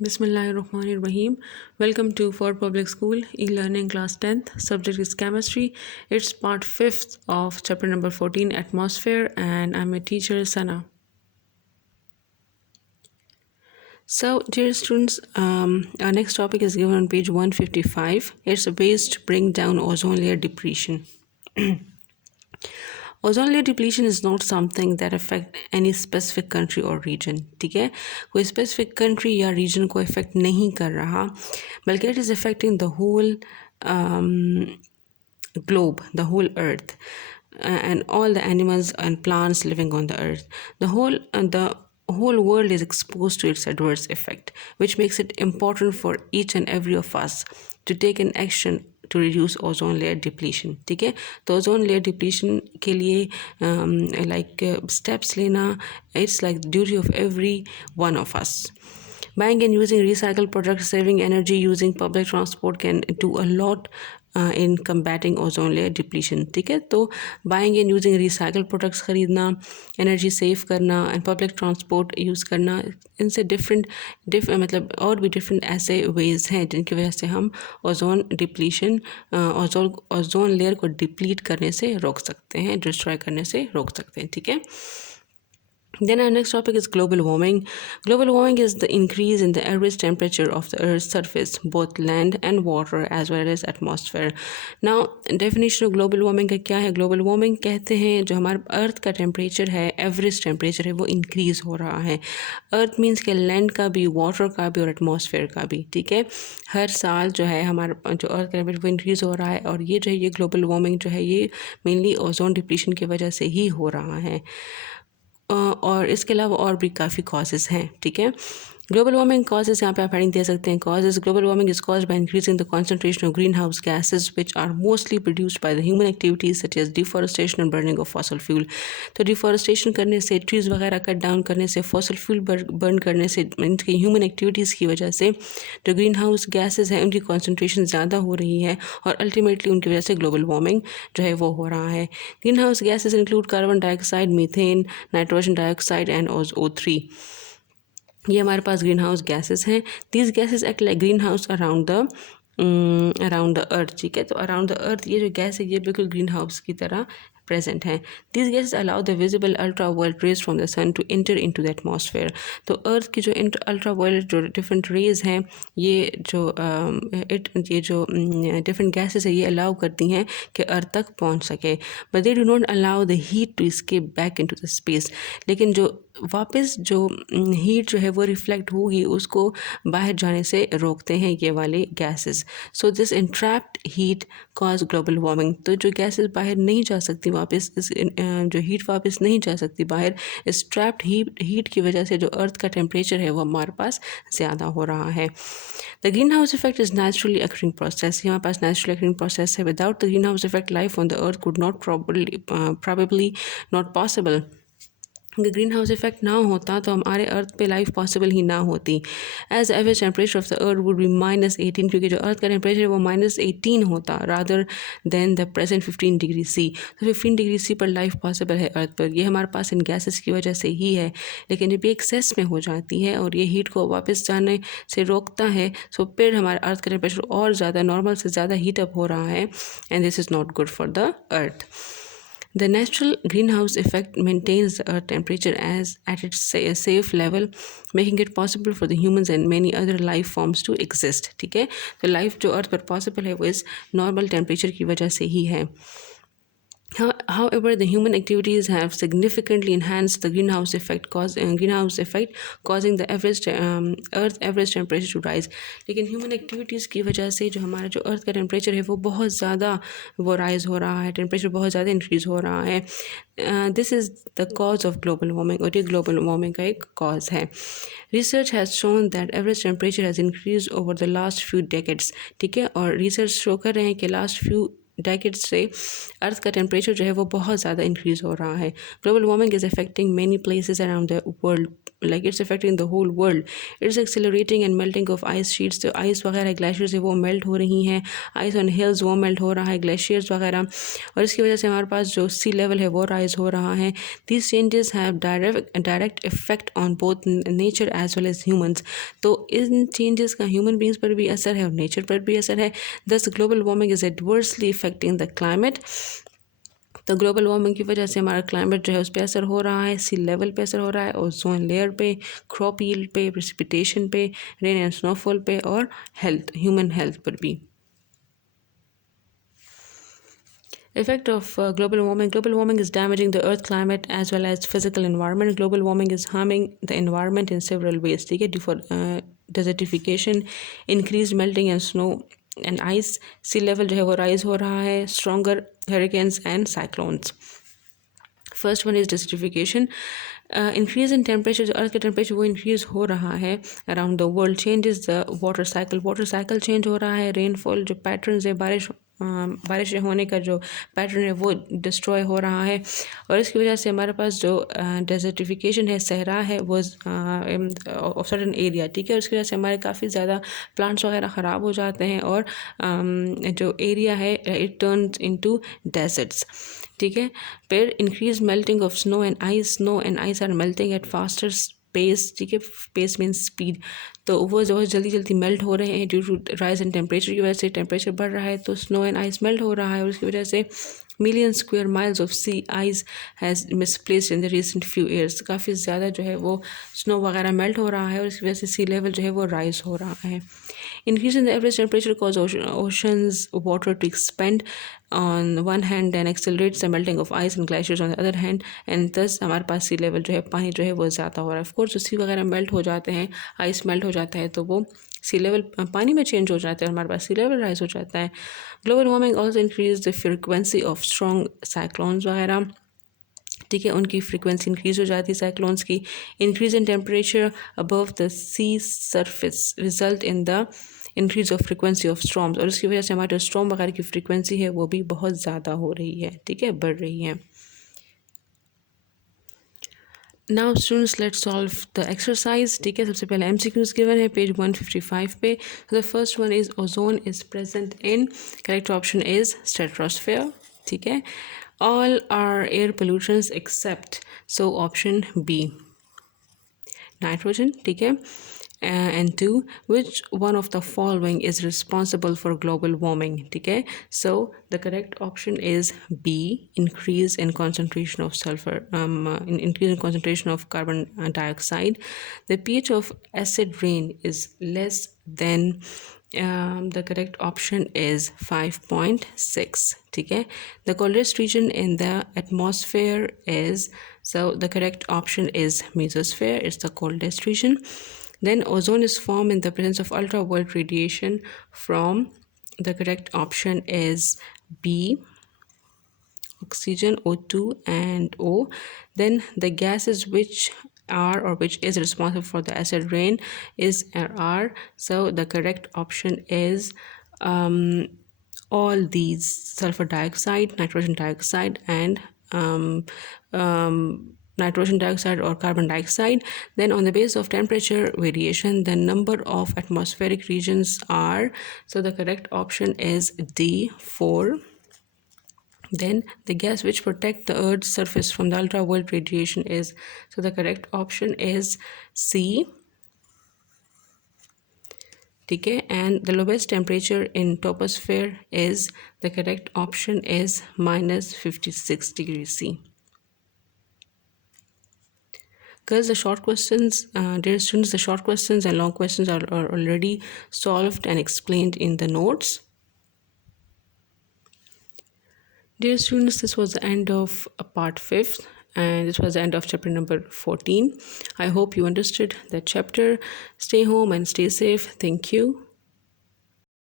Bismillahirrahmanirrahim. Welcome to For Public School e-learning class 10th. Subject is chemistry. It's part 5th of chapter number 14 atmosphere, and I'm a teacher Sana. So dear students, our next topic is given on page 155. It's a ways to bring down ozone layer depletion. Ozone layer depletion is not something that affect any specific country और region. ठीक है, कोई specific country या region को effect नहीं कर रहा, बल्कि it is affecting the whole globe, the whole earth, and all the animals and plants living on the earth. The whole world is exposed to its adverse effect, which makes it important for each and every of us to take an action to reduce ozone layer depletion. ठीक है, तो ozone layer depletion के लिए steps लेना, it's like the duty of every one of us. Buying and using recycled products, saving energy, using public transport can do a lot in combating ozone layer depletion. ठीक है, तो buying and using recycle products ख़रीदना, energy save करना and public transport use करना, इनसे different मतलब और भी डिफरेंट ऐसे वेज हैं जिनकी वजह से हम ओजोन डिप्लीशन ओजोन लेयर को डिप्लीट करने से रोक सकते हैं, डिस्ट्रॉय करने से रोक सकते हैं. ठीक है. Then our next topic is global warming. Global warming is the increase in the average temperature of the Earth's surface, both land and water, as well as atmosphere. Now, definition of global warming का क्या है? Global warming कहते हैं जो हमारा अर्थ का temperature है, average temperature है, वो इंक्रीज़ हो रहा है. अर्थ मीन्स के लैंड का भी, वाटर का भी और एटमॉस्फेयर का भी. ठीक है, हर साल जो है हमारा जो अर्थ का टेम्परेचर वो इंक्रीज़ हो रहा है, और ये जो है ये ग्लोबल वार्मिंग जो है ये मेनली ओजोन डिप्लीशन की वजह से ही हो रहा है. और इसके अलावा और भी काफ़ी कॉजेज़ हैं. ठीक है, ग्लोबल वार्मिंग कॉजेज़ यहाँ पे आप हेडिंग दे सकते हैं. Causes: global warming is caused by increasing the concentration of greenhouse gases which are mostly produced by the human activities such as deforestation and burning of fossil fuel. तो deforestation करने से, trees वगैरह cut down करने से, fossil fuel burn करने से, इनकी human activities की वजह से जो ग्रीन हाउस गैसेज हैं उनकी कॉन्सेंट्रेशन ज़्यादा हो रही है, और अल्टीमेटली उनकी वजह से ग्लोबल वार्मिंग जो है वो हो रहा है. Green house gases include carbon dioxide, methane, nitrogen dioxide and O3. ये हमारे पास ग्रीन हाउस गैसेस हैं. These gases act like green house around the earth. ठीक है, तो अराउंड द अर्थ ये जो गैस है ये बिल्कुल ग्रीन हाउस की तरह प्रेजेंट हैं. This gases allow the visible ultraviolet rays from the sun to enter into the atmosphere. तो अर्थ की जो अल्ट्रा वायलेट जो डिफरेंट रेज हैं, ये जो डिफरेंट गैसेस है ये अलाउ करती हैं कि अर्थ तक पहुंच सके. But they do not allow the heat to escape back into the space. लेकिन जो वापस जो हीट जो है वो रिफ्लेक्ट होगी उसको बाहर जाने से रोकते हैं ये वाले gases. So this entrapped heat cause global warming. तो जो गैसेस बाहर नहीं जा सकती वापस, जो हीट वापस नहीं जा सकती बाहर, इस ट्रैप्ड हीट की वजह से जो अर्थ का टेम्परेचर है वो हमारे पास ज़्यादा हो रहा है. The green house effect is naturally occurring process. हमारे पास नेचुरली अकरिंग प्रोसेस है. Without the green house effect life on the earth could not probably not possible. अगर ग्रीन हाउस इफेक्ट ना होता तो हमारे अर्थ पे लाइफ पॉसिबल ही ना होती. As average temperature of the earth would be -18, क्योंकि जो अर्थ का टेम्परेचर है वो -18 होता rather than the present 15 degree C. तो 15 डिग्री सी पर लाइफ पॉसिबल है अर्थ पर. ये हमारे पास इन गैसेस की वजह से ही है. लेकिन जब ये एक्सेस में हो जाती है और ये हीट को वापस जाने से रोकता है, सो फिर हमारे अर्थ का टेम्परेचर और ज़्यादा नॉर्मल से ज़्यादा हीट अप हो रहा है, and this is not good for the earth. The natural greenhouse effect maintains the earth temperature at its safe level, making it possible for the humans and many other life forms to exist. ठीक है, तो life जो अर्थ पर possible है वो इस normal temperature की वजह से ही है. However, the human activities have significantly enhanced the greenhouse effect, causing the Earth average temperature to rise. लेकिन human activities की वजह से जो हमारा जो अर्थ का टेम्परेचर है वो बहुत ज़्यादा वो राइज हो रहा है, टेम्परेचर बहुत ज़्यादा इंक्रीज़ हो रहा है. This is the cause of global warming, और ये ग्लोबल वार्मिंग का एक कॉज है. Research has shown that average temperature has increase over the last few decades. ठीक है, और रिसर्च शो कर रहे हैं कि लास्ट फ्यू डेकेड्स से अर्थ का टेम्परेचर जो है वो बहुत ज़्यादा इंक्रीज़ हो रहा है. Global warming is affecting many places around the world, like it's affecting the whole world. It's accelerating and melting of ice sheets. तो आइस वगैरह ग्लेशियर्स है वो मेल्ट हो रही हैं, आइस ऑन हिल्स वो मेल्ट हो रहा है, ग्लेशियर्स वगैरह, और इसकी वजह से हमारे पास जो सी लेवल है वो राइज हो रहा है. These changes have direct effect on both nature as well as humans. तो इन चेंजेस का ह्यूमन बींग्स पर भी असर है और नेचर पर भी असर है. Thus global warming is adversely affecting the climate. तो ग्लोबल वार्मिंग की वजह से हमारा क्लाइमेट जो है उस पर असर हो रहा है, सी लेवल पे असर हो रहा है, ओजोन लेयर पे, क्रॉप यील्ड पे, प्रेसिपिटेशन पे, रेन एंड स्नोफॉल पे, और हेल्थ, ह्यूमन हेल्थ पर भी. Effect of global warming. Global warming is damaging the earth climate as well as physical environment. Global warming is harming the environment in several ways. ठीक है, desertification, increased melting and snow and ice, sea level जो है वो rise हो रहा है, stronger hurricanes and cyclones. First one is desertification. Increase in temperature, जो earth का टेम्परेचर वो इंक्रीज़ हो रहा है around the world. Changes the water cycle. Water cycle change हो रहा है. रेनफॉल जो पैटर्न है, बारिश होने का जो पैटर्न है वो डिस्ट्रॉय हो रहा है, और इसकी वजह से हमारे पास जो डेजर्टिफिकेशन है, सहरा है वो ऑफ सर्टन एरिया, ठीक है, और इसकी वजह से हमारे काफ़ी ज़्यादा प्लांट्स वगैरह ख़राब हो जाते हैं, और जो एरिया है इट टर्न्स इनटू डेजर्ट्स. ठीक है, फिर increase melting of snow and ice. Snow and ice are melting at faster pace. ठीक है, पेस मीन्स स्पीड. तो वो जो जल्दी जल्दी मेल्ट हो रहे हैं due to rise in temperature की वजह से. टेम्परेचर बढ़ रहा है तो स्नो एंड आइस मेल्ट हो रहा है, और उसकी वजह से million square miles of sea ice has misplaced in the recent few years. काफ़ी ज़्यादा जो है वो स्नो वगैरह मेल्ट हो रहा है, और इसकी वजह से सी लेवल जो है वो राइज हो रहा है. Increase in the average temperature causes oceans water to expand on one hand, then accelerates the melting of ice and glaciers on the other hand, and thus हमारे पास सी लेवल जो है, पानी जो है वो ज़्यादा हो रहा है. ऑफ कोर्स जो सी वगैरह मेल्ट हो जाते हैं, आइस मेल्ट हो जाता है, तो वो सी लेवल पानी में चेंज हो जाता है और हमारे पास सी लेवल राइज हो जाता है. Global warming also increase the frequency of strong cyclones वगैरह. ठीक है, उनकी फ्रीक्वेंसी इंक्रीज़ हो जाती है साइक्लोन्स की. Increase in temperature above the sea surface result in the increase of frequency of storms, और उसकी वजह से हमारे जो स्ट्रॉम वगैरह की फ्रीक्वेंसी है वो भी बहुत ज़्यादा हो रही है. ठीक है, बढ़ रही है. Now students let's solve the exercise. ठीक है, सबसे पहले MCQs गिवन है पेज 155 पे. The first one is ozone is present in, correct option is stratosphere. ठीक है, all are air pollutants except, so option B, nitrogen. ठीक है, and 2, which one of the following is responsible for global warming? ठीक है, so the correct option is B, increase in concentration of sulfur, increase in concentration of carbon dioxide. The pH of acid rain is less than, the correct option is 5.6. ठीक है, the coldest region in the atmosphere is, so the correct option is mesosphere. It's the coldest region. Then ozone is formed in the presence of ultraviolet radiation from, the correct option is B, oxygen, O2 and O. Then the gases which are or which is responsible for the acid rain is R. So the correct option is all these: sulfur dioxide, nitrogen dioxide, and nitrogen dioxide or carbon dioxide. Then on the basis of temperature variation, the number of atmospheric regions are, so the correct option is D, 4. Then the gas which protect the earth's surface from the ultraviolet radiation is, so the correct option is C. ठीक है, and the lowest temperature in troposphere is, the correct option is -56 degrees C. Because the short questions, dear students, the short questions and long questions are already solved and explained in the notes. Dear students, this was the end of part 5th, and this was the end of chapter number 14. I hope you understood that chapter. Stay home and stay safe. Thank you.